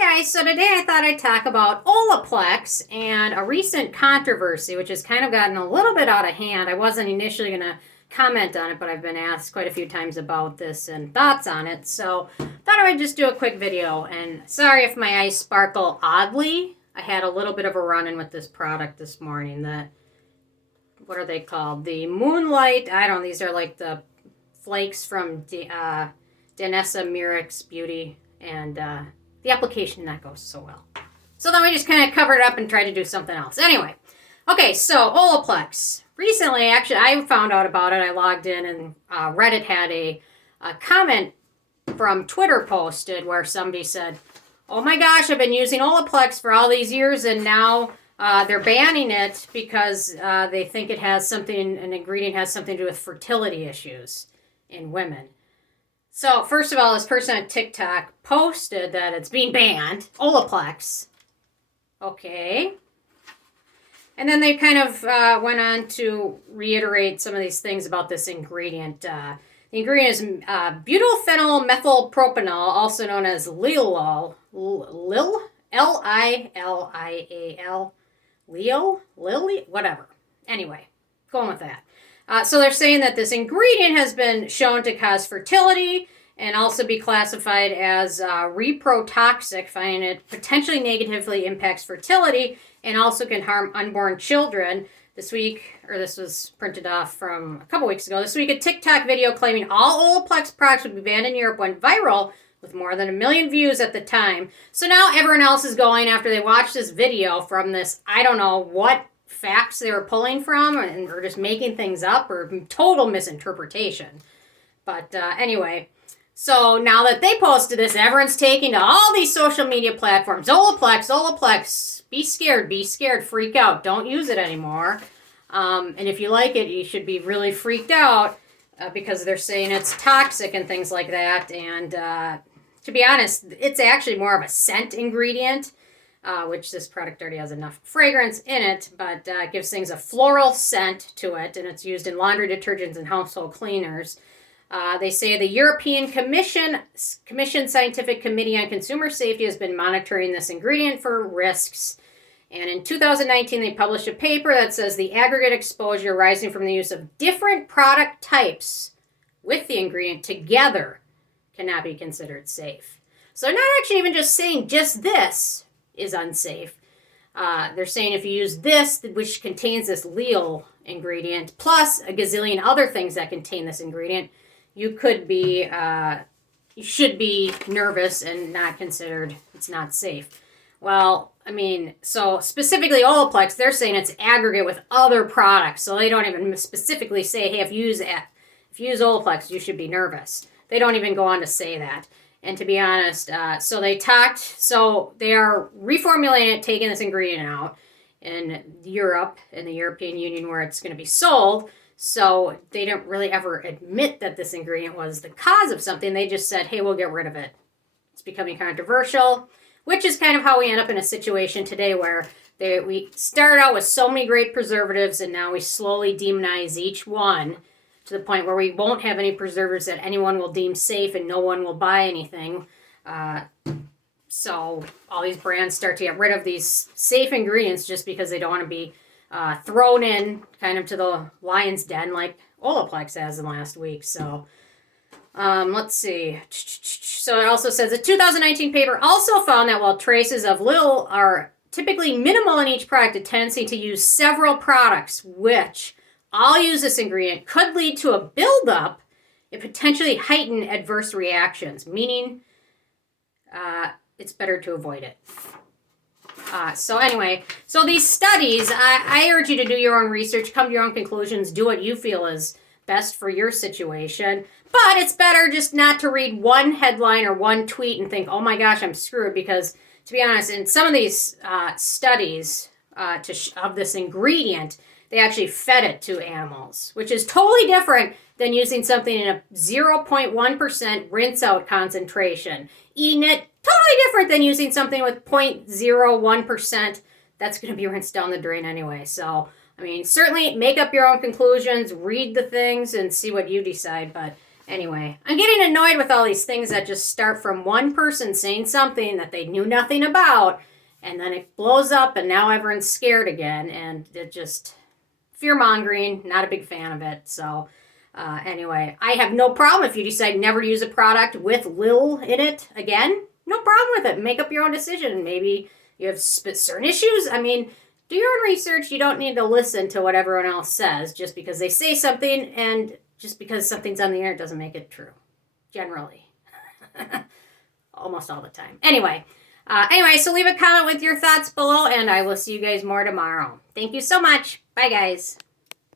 Guys, so today I thought I'd talk about Olaplex and a recent controversy which has kind of gotten a little bit out of hand. I wasn't initially going to comment on it, but I've been asked quite a few times about this and thoughts on it, so thought I would just do a quick video. And sorry if my eyes sparkle oddly. I had a little bit of a run-in with this product this morning. What are they called? The Moonlight, I don't know, these are like the flakes from Danessa Myricks Beauty, and the application not goes so well. So then we just kind of covered it up and tried to do something else. Anyway, okay, so Olaplex. Recently, actually, I found out about it. I logged in and Reddit had a comment from Twitter posted where somebody said, oh my gosh, I've been using Olaplex for all these years and now they're banning it because they think it has something, an ingredient has something to do with fertility issues in women. So, first of all, this person on TikTok posted that it's being banned, Olaplex. Okay. And then they kind of went on to reiterate some of these things about this ingredient. The ingredient is butylphenyl methylpropanol, also known as Lilal. L-I-L-I-A-L. Lily? Whatever. Anyway, going with that. So they're saying that this ingredient has been shown to cause fertility and also be classified as reprotoxic, finding it potentially negatively impacts fertility and also can harm unborn children. This week, or this was printed off from a couple weeks ago, this week a TikTok video claiming all Olaplex products would be banned in Europe went viral with more than 1 million views at the time. So now everyone else is going after they watched this video from this, I don't know what facts they were pulling from or just making things up or total misinterpretation. But anyway, so now that they posted this, everyone's taking to all these social media platforms. Olaplex, be scared, freak out. Don't use it anymore. And if you like it, you should be really freaked out because they're saying it's toxic and things like that. And to be honest, it's actually more of a scent ingredient. Which this product already has enough fragrance in it, but gives things a floral scent to it, and it's used in laundry detergents and household cleaners. They say the European Commission Scientific Committee on Consumer Safety has been monitoring this ingredient for risks. And in 2019, they published a paper that says the aggregate exposure rising from the use of different product types with the ingredient together cannot be considered safe. So they're not actually even just saying just this is unsafe. They're saying if you use this, which contains this Lil ingredient, plus a gazillion other things that contain this ingredient, you should be nervous and not considered, it's not safe. Well, I mean, so specifically Olaplex, they're saying it's aggregate with other products, so they don't even specifically say, hey, if you use Olaplex, you should be nervous. They don't even go on to say that. And to be honest, so they are reformulating it, taking this ingredient out in Europe, in the European Union where it's going to be sold. So they didn't really ever admit that this ingredient was the cause of something. They just said, hey, we'll get rid of it. It's becoming controversial, which is kind of how we end up in a situation today where we started out with so many great preservatives and now we slowly demonize each one to the point where we won't have any preservatives that anyone will deem safe and no one will buy anything. So all these brands start to get rid of these safe ingredients just because they don't want to be thrown in kind of to the lion's den like Olaplex has in last week. So let's see. So it also says a 2019 paper also found that while traces of Lil are typically minimal in each product, a tendency to use several products which all use this ingredient could lead to a buildup and potentially heighten adverse reactions, meaning it's better to avoid it. So anyway, so these studies, I urge you to do your own research, come to your own conclusions, do what you feel is best for your situation. But it's better just not to read one headline or one tweet and think, oh my gosh, I'm screwed. Because to be honest, in some of these studies of this ingredient, they actually fed it to animals, which is totally different than using something in a 0.1% rinse out concentration. Eating it, totally different than using something with 0.01%. That's going to be rinsed down the drain anyway. So, I mean, certainly make up your own conclusions, read the things, and see what you decide. But Anyway, I'm getting annoyed with all these things that just start from one person saying something that they knew nothing about, and then it blows up, and now everyone's scared again, and it just, fear-mongering, not a big fan of it. So anyway, I have no problem if you decide never to use a product with Lil in it again. No problem with it. Make up your own decision. Maybe you have certain issues. I mean, do your own research. You don't need to listen to what everyone else says just because they say something, and just because something's on the air doesn't make it true. Generally. Almost all the time. Anyway, so leave a comment with your thoughts below, and I will see you guys more tomorrow. Thank you so much. Bye, guys.